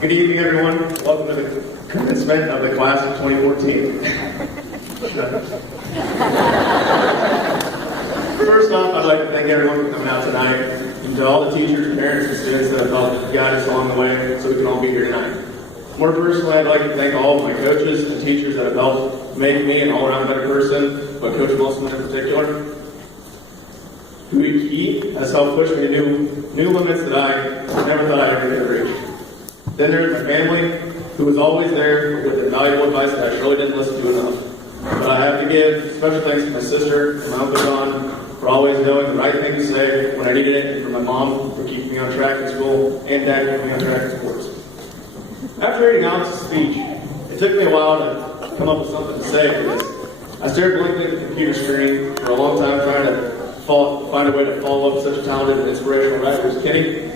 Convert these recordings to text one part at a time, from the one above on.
Good evening, everyone. Welcome to the commencement of the class of 2014. First off, I'd like to thank everyone for coming out tonight, and to all the teachers, parents, and students that have helped guide us along the way so we can all be here tonight. More personally, I'd like to thank all of my coaches and teachers that have helped make me an all-around better person, but Coach Wilson in particular. He has helped push me to new limits that I never thought I'd ever reach. Then there's my family, who was always there with invaluable advice that I surely didn't listen to enough. But I have to give special thanks to my sister, my Uncle John, for always knowing the right thing to say when I needed it, and for my mom for keeping me on track in school, and Dad keeping me on track in sports. After hearing Alex's speech, it took me a while to come up with something to say for this. I stared blankly at the computer screen for a long time trying to find a way to follow up such a talented and inspirational writer as Kenny,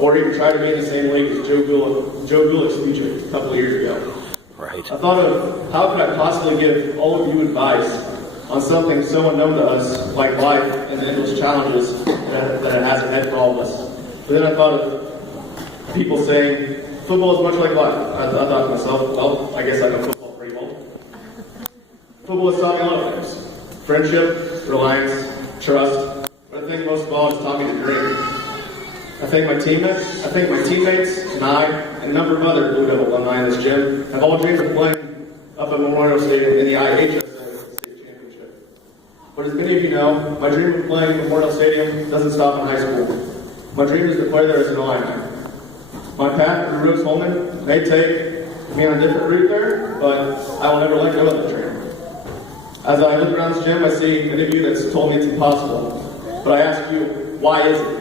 or even try to be in the same league as Joe Gulick's speech a couple of years ago. Right. I thought of how could I possibly give all of you advice on something so unknown to us, like life and the endless challenges that it has ahead for all of us. But then I thought of people saying, football is much like life. I thought to myself, well, I guess I know football pretty well. Football has taught me a lot of things. Friendship, reliance, trust, but I think most of all it's taught me to dream. I think my teammates and I, and a number of other Blue Devil alumni in this gym, have all dreamed of playing up at Memorial Stadium in the IHSA State Championship. But as many of you know, my dream of playing Memorial Stadium doesn't stop in high school. My dream is to play there as an Illini. My path through Rose Holman may take me on a different route there, but I will never let go of that dream. As I look around this gym, I see many of you that's told me it's impossible. But I ask you, why is it?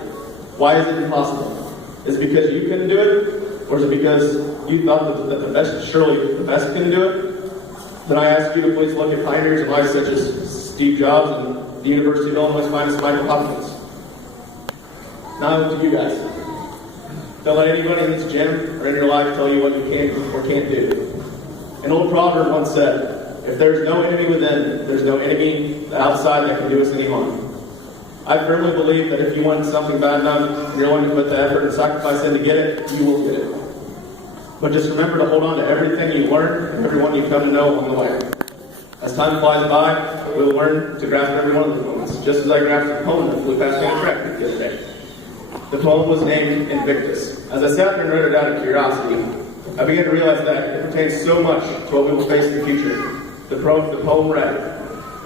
Why is it impossible? Is it because you couldn't do it? Or is it because you thought that surely the best couldn't do it? Then I ask you to please look at pioneers in life such as Steve Jobs and the University of Illinois' finest Michael Hopkins. Now to you guys. Don't let anybody in this gym or in your life tell you what you can or can't do. An old proverb once said, if there's no enemy within, there's no enemy outside that can do us any harm. I firmly believe that if you want something bad enough, you're willing to put the effort and sacrifice in to get it, you will get it. But just remember to hold on to everything you learn and everyone you come to know along the way. As time flies by, we'll learn to grasp every one of those moments, just as I grasped the poem that flew past me on track the other day. The poem was named Invictus. As I sat there and read it out of curiosity, I began to realize that it pertains so much to what we will face in the future. The poem read,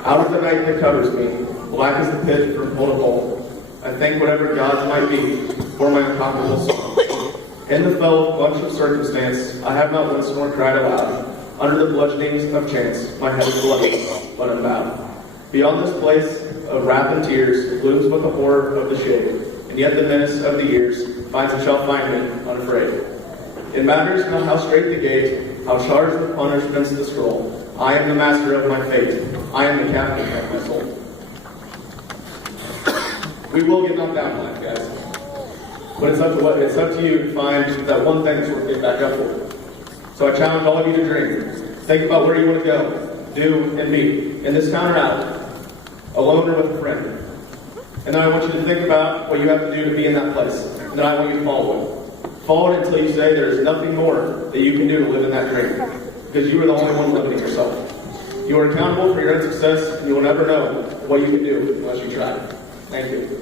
out of the night that covers me, black as the pit from pole to pole, I thank whatever gods might be for my incomparable song. In the fell bunch of circumstance, I have not once nor cried aloud. Under the bludgeonings of chance, my head is bloody, but unbowed. Beyond this place of wrath and tears, blooms but the horror of the shade, and yet the menace of the years finds and shall find me unafraid. It matters not how straight the gate, how charged the punishments the scroll. I am the master of my fate. I am the captain of my soul. We will get knocked down in life, guys. But it's up to you to find that one thing that's worth getting back up for. So I challenge all of you to dream. Think about where you want to go, do, and be. In this town or out, alone or with a friend. And then I want you to think about what you have to do to be in that place. And then I want you to follow it. Follow it until you say there is nothing more that you can do to live in that dream. Because you are the only one living it yourself. You are accountable for your own success, and you will never know what you can do unless you try. Thank you.